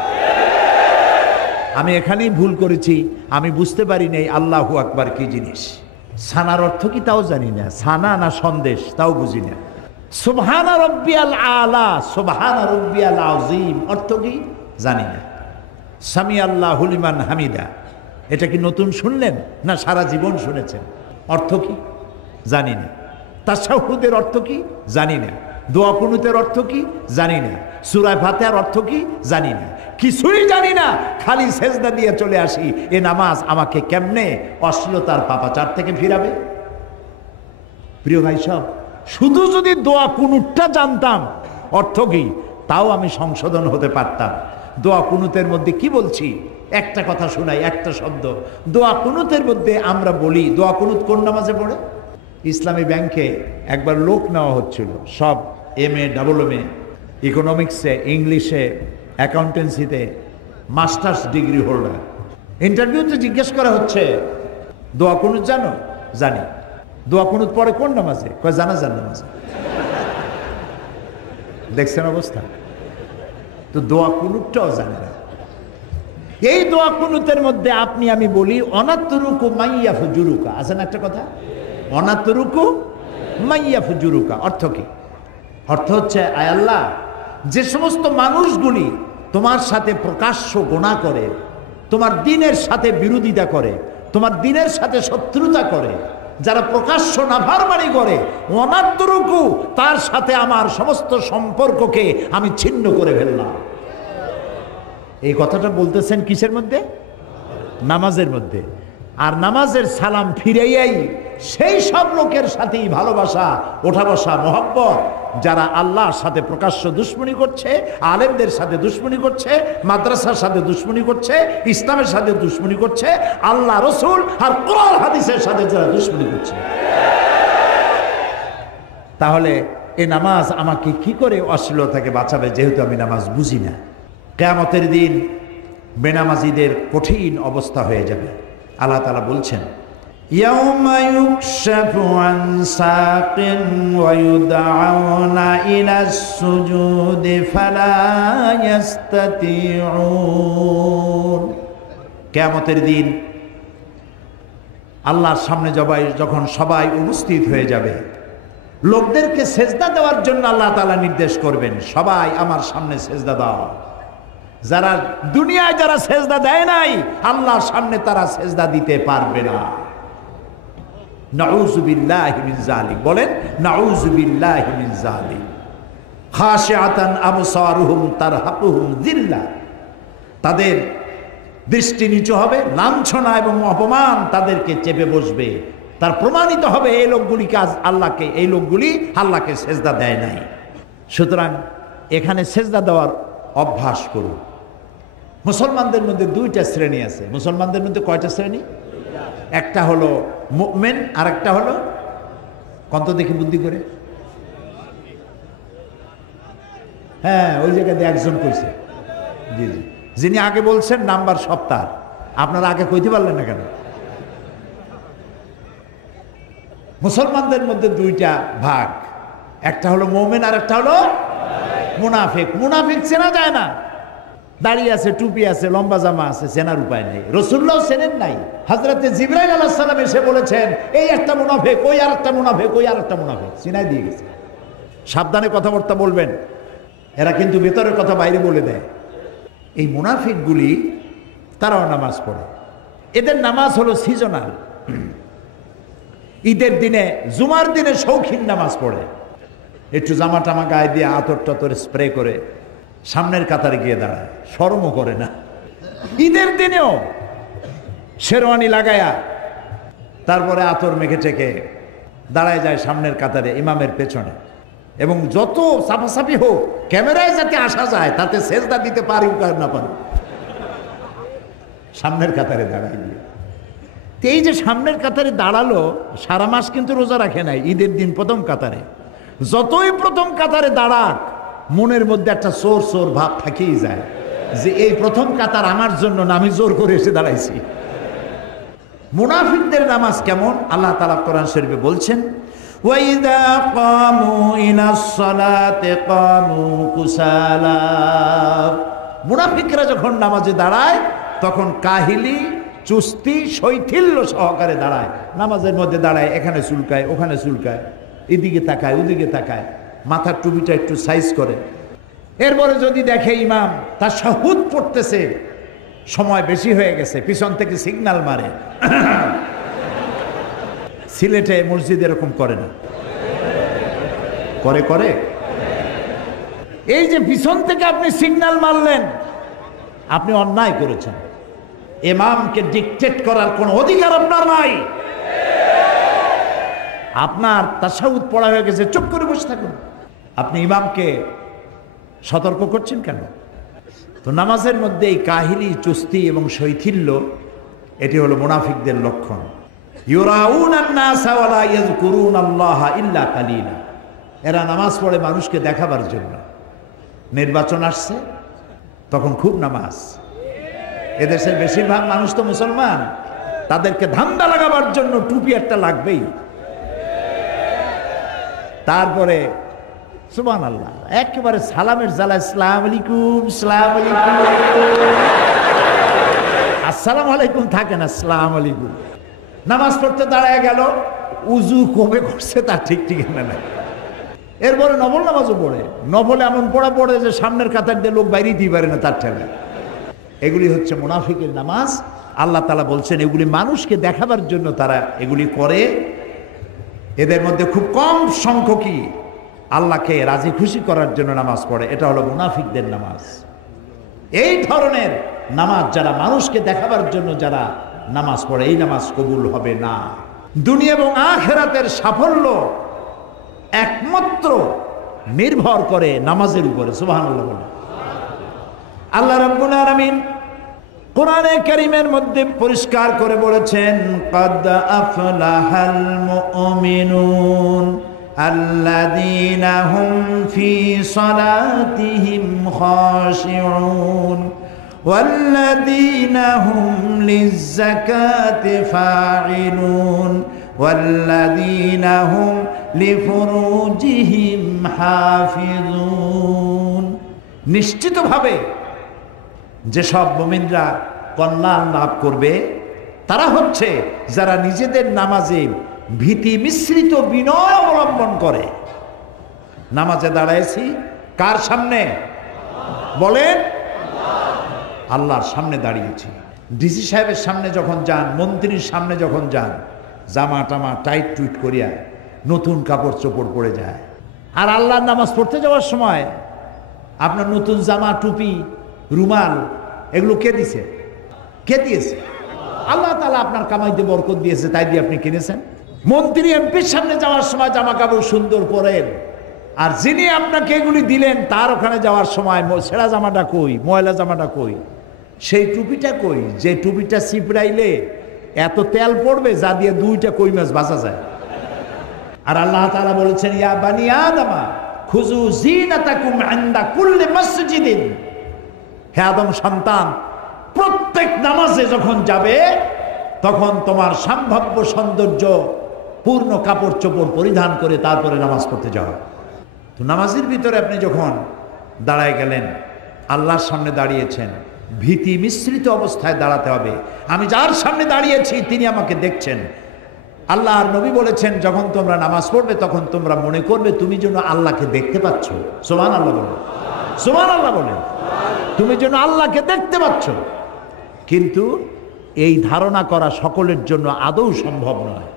আমি এখানেই ভুল করেছি, আমি বুঝতে পারি নাই আল্লাহু আকবার কি জিনিস। সানার অর্থ কি তাও জানি না, সানা না সন্দেশ তাও বুঝি না। সুবহানা রাব্বিয়াল আলা, সুবহানা রাব্বিয়াল আযীম অর্থ কি জানি না। সামি আল্লাহু লিমান হামিদা, এটা কি নতুন শুনলেন না সারা জীবন শুনেছেন? অর্থ কি জানি না। তাশাহুদের অর্থ কি জানি না। দোয়া কুনুতের অর্থ কি জানি না। সূরা ফাতিহার অর্থ কি জানি না। কিছুই জানি না, খালি সেজদা দিয়ে চলে আসি। এ নামাজ আমাকে কেমনে অশ্লীলতার পাপাচার থেকে ফিরাবে? প্রিয় ভাই সব, শুধু যদি দোয়া কুনুতটা জানতাম অর্থ কি, তাও আমি সংশোধন হতে পারতাম। দোয়া কুনুতের মধ্যে কি বলছি, একটা কথা শোনাই, একটা শব্দ। দোয়া কুনুতের মধ্যে আমরা বলি, দোয়া কুনুত কোন নামাজে পড়ে? ইসলামী ব্যাংকে একবার লোক নেওয়া হচ্ছিল, সব MA, AA, ইকোনমিক্সে, ইংলিশে, অ্যাকাউন্টেন্সিতে মাস্টার্স ডিগ্রি হোল্ডার। ইন্টারভিউতে জিজ্ঞেস করা হচ্ছে, দোয়া কুনুত জানো? জানি। দোয়া কুনুত পড়ে কোন নামাজে? কয় জানাজার নামাজে। দেখছেন অবস্থা? তো দোয়া কুনুতটাও জানে না। এই দোয়া কুনুতের মধ্যে আপনি আমি বলি অনাত্তরুকু মাইয়া ফুজুরুকা, আছে না একটা কথা, অনাত্তরুকু মাইয়া ফুজুরুকা। অর্থ কি? অর্থ হচ্ছে, আয় আল্লাহ, যে সমস্ত মানুষগুলি তোমার সাথে প্রকাশ্য গুনাহ করে, তোমার দ্বীনের সাথে বিরোধিতা করে, তোমার দ্বীনের সাথে শত্রুতা করে, যারা প্রকাশ্য নাফরমানি করে, অনাত্তরুকু, তার সাথে আমার সমস্ত সম্পর্ককে আমি ছিন্ন করে ফেললাম। এই কথাটা বলতেছেন কিসের মধ্যে? নামাজের মধ্যে। আর নামাজের সালাম ফিরাইয়াই সেই সব লোকের সাথেই ভালোবাসা, ওঠা বসা, মহব্বত, যারা আল্লাহর সাথে প্রকাশ্য দুশ্মনী করছে, আলেমদের সাথে দুশ্মনী করছে, মাদ্রাসার সাথে দুশ্মনী করছে, ইসলামের সাথে দুশ্মনী করছে, আল্লাহ রসুল আর কোরআন হাদিসের সাথে যারা দুশ্মনী করছে। তাহলে এই নামাজ আমাকে কি করে অশ্লীলতা থেকে বাঁচাবে, যেহেতু আমি নামাজ বুঝি না? কিয়ামতের দিন বেনামাজিদের কঠিন অবস্থা হয়ে যাবে। আল্লাহ তাআলা বলছেন, ইয়াউমা ইউকশাফু আন সাকিন ওয়া ইউদআউনা ইলাস সুজুদি ফালা ইস্তাতিউন। কিয়ামতের দিন আল্লাহর সামনে যখন সবাই উপস্থিত হয়ে যাবে, লোকদেরকে সেজদা দেওয়ার জন্য আল্লাহ তাআলা নির্দেশ করবেন, সবাই আমার সামনে সেজদা দাও। যারা দুনিয়ায় যারা সেজদা দেয় নাই, আল্লাহর সামনে তারা সেজদা দিতে পারবে না। নাউযু বিল্লাহি মিন যালিক, বলেন নাউযু বিল্লাহি মিন যালিক। খাশিআতান আবসারুহুম তারহাকুহুম যিল্লাহ, তাদের দৃষ্টি নিচু হবে, লাঞ্ছনা এবং অপমান তাদেরকে চেপে বসবে। তার প্রমাণিত হবে এই লোকগুলিকে এই লোকগুলি আল্লাহকে সেজদা দেয় নাই। সুতরাং এখানে সেজদা দেওয়ার অভ্যাস করুন। মুসলমানদের মধ্যে দুইটা শ্রেণী আছে। মুসলমানদের মধ্যে কয়টা শ্রেণী? একটা হলো মুমিন, আর একটা হলো কত দেখি বুদ্ধি করে, হ্যাঁ ওই জায়গাতে একজন কইছে, জি জি, যিনি আগে বলছেন নাম্বার সপ্তাহ, আপনারা আগে কইতে পারলেন না কেন? মুসলমানদের মধ্যে দুইটা ভাগ, একটা হলো মুমিন আর একটা হলো মুনাফিক। মুনাফিক চেনা যায় না, দাড়ি আছে, টুপি আছে, লম্বা জামা আছে, চেনার উপায় নেই। রাসূলুল্লাহ চেনেন নাই। হযরতে জিবরাইল আলাইহিস সালাম এসে বলেছেন, এই একটা মুনাফিক, ওই আর একটা মুনাফিক, ওই আর একটা মুনাফিক, চিনাই দিয়ে গেছে। সাবধানে কথাবার্তা বলবেন, এরা কিন্তু ভেতরের কথা বাইরে বলে দেয়। এই মুনাফিকগুলি তারাও নামাজ পড়ে, এদের নামাজ হলো সিজনাল। ঈদের দিনে, জুমার দিনে শৌখিন নামাজ পড়ে, একটু জামা টামা গায়ে দিয়ে আতর টাতর স্প্রে করে সামনের কাতারে গিয়ে দাঁড়ায়, শরমও করে না। ঈদের দিনেও শেরওয়ানি লাগায়া তারপরে আতর মেখে টেকে দাঁড়ায় যায় সামনের কাতারে ইমামের পেছনে। এবং যত সাফাসাফি হোক, ক্যামেরায় যাতে আসা যায়, তাতে সেজদা দিতে পারি আর না পারি, সামনের কাতারে দাঁড়ায় গিয়ে। এই যে সামনের কাতারে দাঁড়ালো, সারা মাস কিন্তু রোজা রাখে নাই, ঈদের দিন প্রথম কাতারে। যতই প্রথম কাতারে দাঁড়াক, মনের মধ্যে একটা চোর চোর ভাব থাকেই যায় যে এই প্রথম কাতার আমার জন্য না, আমি জোর করে এসে দাঁড়াইছি। মুনাফিকদের নামাজ কেমন? আল্লাহ তাআলা কোরআন শরীফে বলছেন, ওয়াইদা কামু ইলাস সালাতি কামু কুসালা। মুনাফিকরা যখন নামাজে দাঁড়ায়, তখন কাহিলি, চুস্তি, শৈথিল্য সহকারে দাঁড়ায়। নামাজের মধ্যে দাঁড়ায়, এখানে চুলকায়, ওখানে চুলকায়, এদিকে তাকায়, ওদিকে তাকায়, মাথার টুপিটা একটু সাইজ করে। এরপরে যদি দেখে ইমাম তার শাহুদ পড়তেছে, সময় বেশি হয়ে গেছে, পিছন থেকে সিগন্যাল মারে। সিলেটে মসজিদ এরকম করে না? করে করে। এই যে পিছন থেকে আপনি সিগন্যাল মারলেন, আপনি অন্যায় করেছেন। ইমামকে ডিকটেট করার কোনো অধিকার আপনার নাই। আপনার তাশাহুদ পড়া হয়ে গেছে, চুপ করে বসে থাকুন। আপনি ইমামকে সতর্ক করছেন কেন? তো নামাজের মধ্যে এই কাহিলি, চুস্তি এবং শৈথিল্য, এটি হলো মুনাফিকদের লক্ষণ। ইউরাউনান নাসা ওয়া লা ইয়াযকুরুনাল্লাহা ইল্লা কালিলা। এরা নামাজ পড়ে মানুষকে দেখাবার জন্য। নির্বাচন আসছে, তখন খুব নামাজ। এদেশের বেশিরভাগ মানুষ তো মুসলমান, তাদেরকে ধান্দা লাগাবার জন্য টুপি একটা লাগবেই। তারপরে সুবহানাল্লাহ, একেবারে সালামের জ্বালা, আসসালামু আলাইকুম, আসসালামু আলাইকুম, আসসালামু আলাইকুম থাকে না, আসসালামু আলাইকুম। নামাজ পড়তে দাঁড়ায় গেল, উজু কমে করছে তার ঠিক ঠিকানা নাই। এরপরে নফল নামাজও পড়ে, নফলে এমন পড়া পড়ে যে সামনের কাতার দিয়ে লোক বাইরে দিতে পারে না তার ঠেলে। এগুলি হচ্ছে মুনাফিকের নামাজ। আল্লাহ তাআলা বলছেন এগুলি মানুষকে দেখাবার জন্য তারা এগুলি করে। এদের মধ্যে খুব কম সংখ্যকই আল্লাহকে রাজি খুশি করার জন্য নামাজ পড়ে। এটা হলো মুনাফিকদের নামাজ। এই ধরনের নামাজ যারা মানুষকে দেখাবার জন্য যারা নামাজ পড়ে, এই নামাজ কবুল হবে না। দুনিয়া এবং আখিরাতের সাফল্য একমাত্র নির্ভর করে নামাজের উপরে। সুবহানাল্লাহ বলে আল্লাহ রাব্বুল আলামিন কোরআনে কারীমের মধ্যে পরিষ্কার করে বলেছেন, ক্বাদ আফলাহাল মুমিনুন আল্লাযীনা হুম ফি সালাতিহিম খাশিউন ওয়াল্লাযীনা হুম লিয-যাকাতি ফাঈলুন ওয়াল্লাযীনা হুম লিফুরুজিহিম হাফিজুন। নিশ্চিতভাবে যেসব মুমিনরা কল্যাণ লাভ করবে তারা হচ্ছে যারা নিজেদের নামাজে ভীতি মিশ্রিত বিনয় অবলম্বন করে। নামাজে দাঁড়াইছি কার সামনে? বলেন, আল্লাহর সামনে দাঁড়িয়েছি। ডিসি সাহেবের সামনে যখন যান, মন্ত্রীর সামনে যখন যান, জামা টামা টাইট টুইট করিয়া নতুন কাপড় চোপড় পরে যায়। আর আল্লাহর নামাজ পড়তে যাওয়ার সময় আপনার নতুন জামা, টুপি, রুমাল এগুলো কে দিছে? কে দিয়েছে? আল্লাহ তাআলা আপনার কামাইতে বরকত দিয়েছে, তাই দিয়ে আপনি কিনেছেন। মন্ত্রী এমপির সামনে যাওয়ার সময় জামা কাপড় সুন্দর পরেন, আর যিনি আপনাকে এগুলি দিলেন তার ওখানে যাওয়ার সময় ছেঁড়া জামাটা কই, ময়লা জামাটা কই, সেই টুপিটা কই, যে টুপিটা চিপড়াইলে এত তেল পড়বে যা দিয়ে 2টা কই মাছ বাঁচা যায়। আর আল্লাহ তাআলা বলেছেন, ইয়া বানি আদমা খুযু যিনাতাকুম ইনদা কুল্লি মসজিদিন। হে আদম সন্তান, প্রত্যেক নামাজে যখন যাবে তখন তোমার সম্ভাব্য সৌন্দর্য পূর্ণ কাপড় চোপড় পরিধান করে তারপরে নামাজ পড়তে যাও। তো নামাজের ভিতরে আপনি যখন দাঁড়ায় গেলেন, আল্লাহর সামনে দাঁড়িয়েছেন, ভীতি মিশ্রিত অবস্থায় দাঁড়াতে হবে। আমি যার সামনে দাঁড়িয়েছি তিনি আমাকে দেখছেন। আল্লাহর নবী বলেছেন, যখন তোমরা নামাজ পড়বে তখন তোমরা মনে করবে তুমি যেন আল্লাহকে দেখতে পাচ্ছ। সুবহানাল্লাহ বলেন, সুবহানাল্লাহ বলেন, তুমি যেন আল্লাহকে দেখতে পাচ্ছ। কিন্তু এই ধারণা করা সকলের জন্য আদৌ সম্ভব নয়।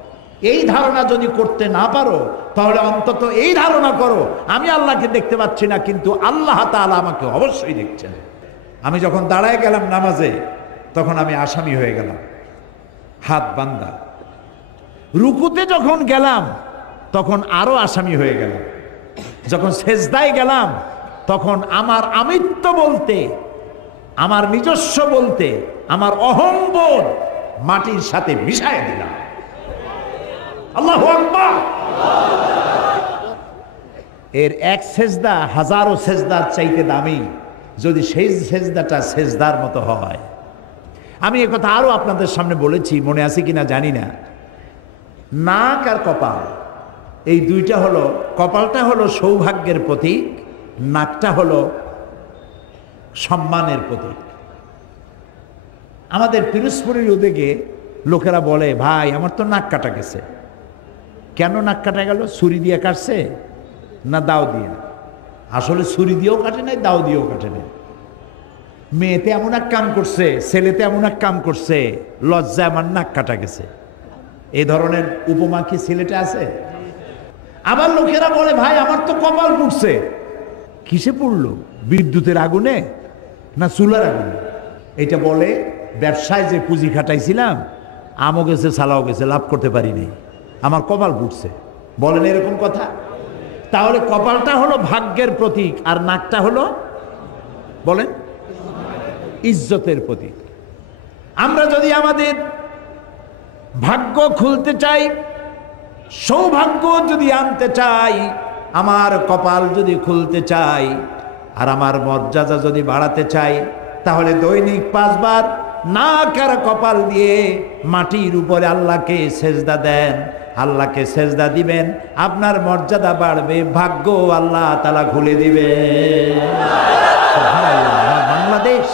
এই ধারণা যদি করতে না পারো তাহলে অন্তত এই ধারণা করো, আমি আল্লাহকে দেখতে পাচ্ছি না কিন্তু আল্লাহ তাআলা আমাকে অবশ্যই দেখছেন। আমি যখন দাঁড়ায় গেলাম নামাজে তখন আমি আসামি হয়ে গেলাম, হাত বান্দা। রুকুতে যখন গেলাম তখন আরো আসামি হয়ে গেলাম। যখন সেজদায় গেলাম তখন আমার আমিত্ব বলতে, আমার নিজস্ব বলতে, আমার অহংবোধ মাটির সাথে মিশায় দিলাম। আল্লাহু আকবার। এর এক সেজদা হাজারো সেজদার চাইতে দামি, যদি সেই সেজদাটা সেজদার মতো হয়। আমি একথা আরো আপনাদের সামনে বলেছি, মনে আছে কিনা জানি না। নাক আর কপাল, এই দুইটা হলো, কপালটা হলো সৌভাগ্যের প্রতীক, নাকটা হলো সম্মানের প্রতীক। আমাদের পিরোজপুরের উদ্যোগে লোকেরা বলে, ভাই আমার তো নাক কাটা গেছে। কেন নাক কাটা গেল? ছুরি দিয়ে কাটছে না দাও দিয়ে? আসলে ছুরি দিয়েও কাটে নাই, দাও দিয়েও কাটে নাই। মেয়েতে এমন এক কাম করছে, ছেলেতে এমন এক কাম করছে, লজ্জায় আমার নাক কাটা গেছে। এই ধরনের উপমা কি সিলেটে আছে? আবার লোকেরা বলে, ভাই আমার তো কপাল পুড়ছে। কিসে পুড়লো? বিদ্যুতের আগুনে না চুলার আগুনে? এটা বলে ব্যবসায় যে পুঁজি খাটাইছিলাম, আমও গেছে, সালাও গেছে, লাভ করতে পারিনি, আমার কপাল পুড়ছে। বলেন এরকম কথা? তাহলে কপালটা হলো ভাগ্যের প্রতীক, আর নাকটা হলো বলেন ইজ্জতের প্রতীক। আমরা যদি আমাদের ভাগ্য খুলতে চাই, সৌভাগ্য যদি আনতে চাই, আমার কপাল যদি খুলতে চাই, আর আমার মর্যাদা যদি বাড়াতে চাই, তাহলে দৈনিক 5 বার নাক আর কপাল দিয়ে মাটির উপরে আল্লাহকে সেজদা দেন। আল্লাহকে সেজদা দিবেন, আপনার মর্যাদা বাড়বে, ভাগ্য আল্লাহ তাআলা খুলে দিবে। বাংলাদেশ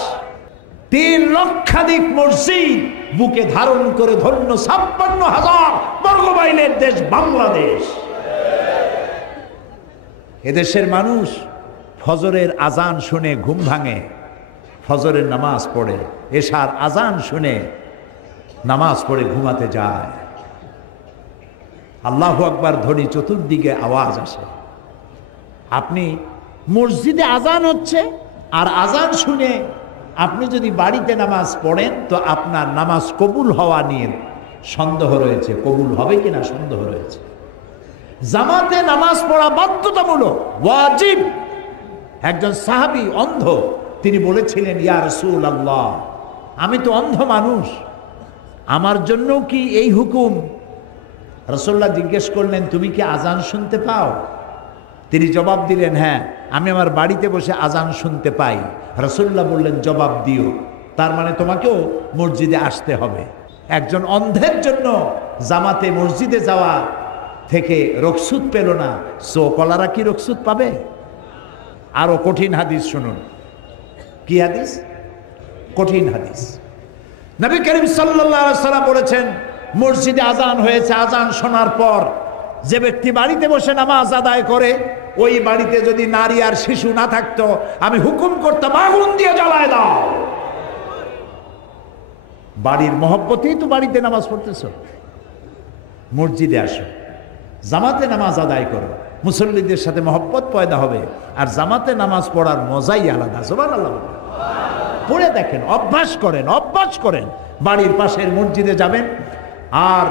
3 লক্ষাধিক মসজিদ বুকে ধারণ করে ধন্য 56,000 বর্গমাইলের দেশ বাংলাদেশ। এদেশের মানুষ ফজরের আজান শুনে ঘুম ভাঙে, ফজরের নামাজ পড়ে, এশার আজান শুনে নামাজ পড়ে ঘুমাতে যায়। আল্লাহু আকবার ধ্বনি চতুর্দিকে আওয়াজ আসে। আপনি মসজিদে আজান হচ্ছে আর আজান শুনে আপনি যদি বাড়িতে নামাজ পড়েন, তো আপনার নামাজ কবুল হওয়া নিয়ে সন্দেহ রয়েছে, কবুল হবে কিনা সন্দেহ রয়েছে। জামাতে নামাজ পড়া বাধ্যতামূলক, ওয়াজিব। একজন সাহাবী অন্ধ, তিনি বলেছিলেন, ইয়া রাসূলুল্লাহ, আমি তো অন্ধ মানুষ, আমার জন্য কি এই হুকুম? রাসূলুল্লাহ জিজ্ঞেস করলেন, তুমি কি আজান শুনতে পাও? তিনি জবাব দিলেন, হ্যাঁ, আমি আমার বাড়িতে বসে আজান শুনতে পাই। রাসূলুল্লাহ বললেন, জবাব দিও, তার মানে তোমাকেও মসজিদে আসতে হবে। একজন অন্ধের জন্য জামাতে মসজিদে যাওয়া থেকে রুখসত পেল না, সো কলারা কি রুখসত পাবে? আরো কঠিন হাদিস শুনুন। কি হাদিস? কঠিন হাদিস। নবী করিম সাল্লাল্লাহু আলাইহি ওয়াসাল্লাম বলেছেন, মসজিদে আজান হয়েছে, আজান শোনার পর যে ব্যক্তি বাড়িতে বসে নামাজ আদায় করে, ওই বাড়িতে যদি নারী আর শিশু না থাকতো, আমি হুকুম করতাম আগুন দিয়ে জ্বালায় দাও। বাড়ির মহব্বতেই তো বাড়িতে নামাজ পড়তেছ, মসজিদে আসো, জামাতে নামাজ আদায় করো, মুসল্লিদের সাথে মহব্বত পয়দা হবে, আর জামাতে নামাজ পড়ার মজাই আলাদা। সুবহানাল্লাহ। পড়ে দেখেন, অভ্যাস করেন, অভ্যাস করেন। বাড়ির পাশের মসজিদে যাবেন, আর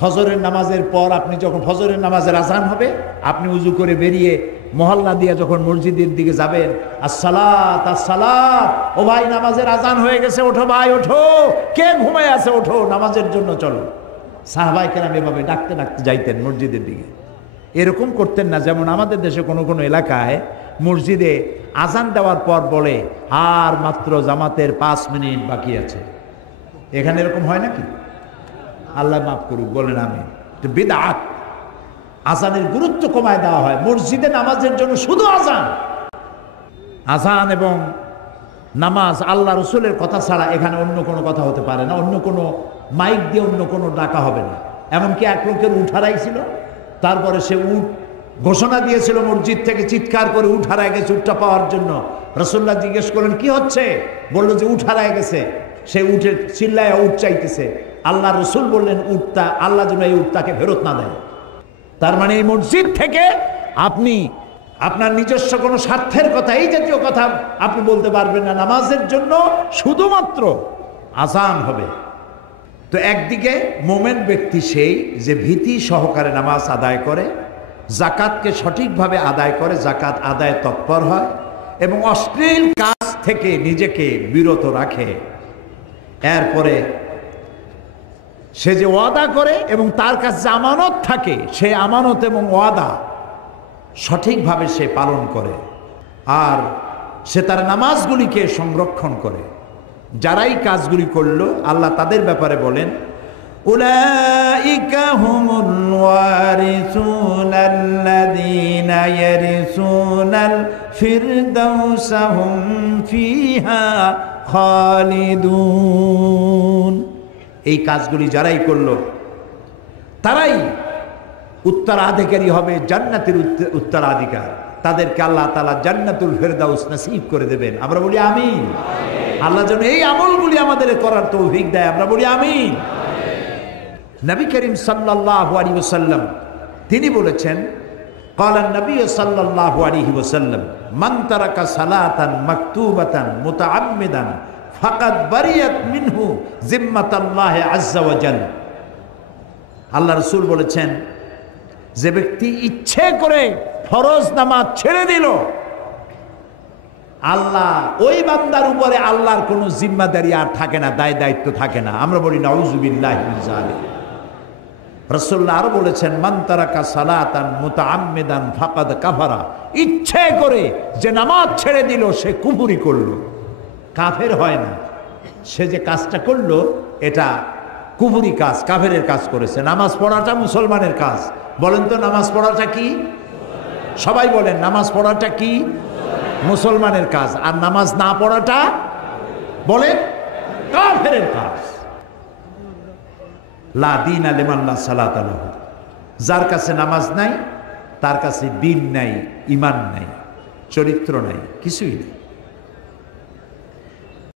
ফজরের নামাজের পর আপনি যখন ফজরের নামাজের আজান হবে, আপনি উজু করে বেরিয়ে মহল্লা দিয়ে যখন মসজিদের দিকে যাবেন, আসসালাত আসসালাত, ও ভাই নামাজের আজান হয়ে গেছে, ওঠো ভাই ওঠো, কে ঘুমায় আছে ওঠো, নামাজের জন্য চলো। সাহাবায়ে কেরাম এভাবে ডাকতে ডাকতে যাইতেন মসজিদের দিকে। এরকম করতেন না যেমন আমাদের দেশে কোনো কোনো এলাকায় মসজিদে আজান দেওয়ার পর বলে, আর মাত্র জামাতের 5 মিনিট বাকি আছে। এখানে এরকম হয় নাকি? আল্লাহ মাফ করুক, বলেন আমি। বিদআত। আজানের গুরুত্ব কমায় দেওয়া হয়। মসজিদে নামাজের জন্য শুধু আজান, আজান এবং নামাজ আল্লাহ রসুলের কথা ছাড়া এখানে অন্য কোনো কথা হতে পারে না, অন্য কোনো মাইক দিয়ে অন্য কোনো ডাকা হবে না। এমনকি এক লোকের উট হারাইছিল, তারপরে সে উট ঘোষণা দিয়েছিল মসজিদ থেকে, চিৎকার করে উট হারায় গেছে, উটটা পাওয়ার জন্য। রাসূলুল্লাহ জিজ্ঞেস করলেন, কি হচ্ছে? বললো যে উট হারায় গেছে। সে উঠে চিল্লায় উট চাইতেছে। আল্লাহ রসুল বললেন, উটটা আল্লাহ যেন এই উটটাকে ফেরত না দেয়। তার মানে এই মসজিদ থেকে আপনি আপনার নিজস্ব কোনো স্বার্থের কথা, এই জাতীয় কথা আপনি বলতে পারবেন না। নামাজের জন্য শুধুমাত্র আজান হবে। তো একদিকে মোমেন ব্যক্তি সেই যে ভীতি সহকারে নামাজ আদায় করে, জাকাতকে সঠিকভাবে আদায় করে, জাকাত আদায় তৎপর হয় এবং অশ্লীল কাজ থেকে নিজেকে বিরত রাখে। এরপরে সে যে ওয়াদা করে এবং তার কাছে আমানত থাকে, সে আমানত এবং ওয়াদা সঠিকভাবে সে পালন করে, আর সে তার নামাজগুলিকে সংরক্ষণ করে। যারাই কাজগুলি করলো, আল্লাহ তাদের ব্যাপারে বলেন, উলাইকা হুমুল ওয়ারিসুনাল্লাযীনা ইয়ারিসুনাল ফিরদাউসা হুম ফিহা খালিদুন। এই কাজগুলি যারাই করলো, তারাই উত্তরাধিকারী হবে, জান্নাতের উত্তরাধিকার। তাদেরকে আল্লাহ তাআলা জান্নাতুল ফেরদাউস নসিব করে দেবেন। আমরা বলি আমিন। আল্লাহ যেন এই আমলগুলি আমাদের করার তৌফিক দেয়, আমরা বলি আমিন। নবী করিম সাল্লাল্লাহু আলাইহি ওয়াসাল্লাম তিনি বলেছেন, قال النبي صلى الله عليه وسلم من ترك صلاة مكتوبة متعمدا فقد برئت منه ذمة الله عز وجل। আল্লাহ রসুল বলেছেন, যে ব্যক্তি ইচ্ছে করে ফরজ নামাজ ছেড়ে দিল, আল্লাহ ওই বান্দার উপরে আল্লাহর কোনো জিম্মাদারি আর থাকে না, দায় দায়িত্ব থাকে না। আমরা বলি নাউযুবিল্লাহি মিন যালিক। রাসূলুল্লাহ আরো বলেছেন, মান তারাকা সালাতান মুতাআম্মিদান ফাকাদ কাফারা। ইচ্ছে করে যে নামাজ ছেড়ে দিল সে কুফরি করলো, কাফের হয় না। সে যে কাজটা করলো এটা কুফরি কাজ, কাফেরের কাজ করেছে। নামাজ পড়াটা মুসলমানের কাজ। বলেন তো নামাজ পড়াটা কি? সবাই বলেন নামাজ পড়াটা কি? মুসলমানের কাজ। আর নামাজ না পড়াটা বলেন কাফেরের কাজ। লা দীনা লিমান লা সালাতা লাহু। যার কাছে নামাজ নাই তার কাছে দিন নাই, ঈমান নাই, চরিত্র নাই, কিছুই নেই।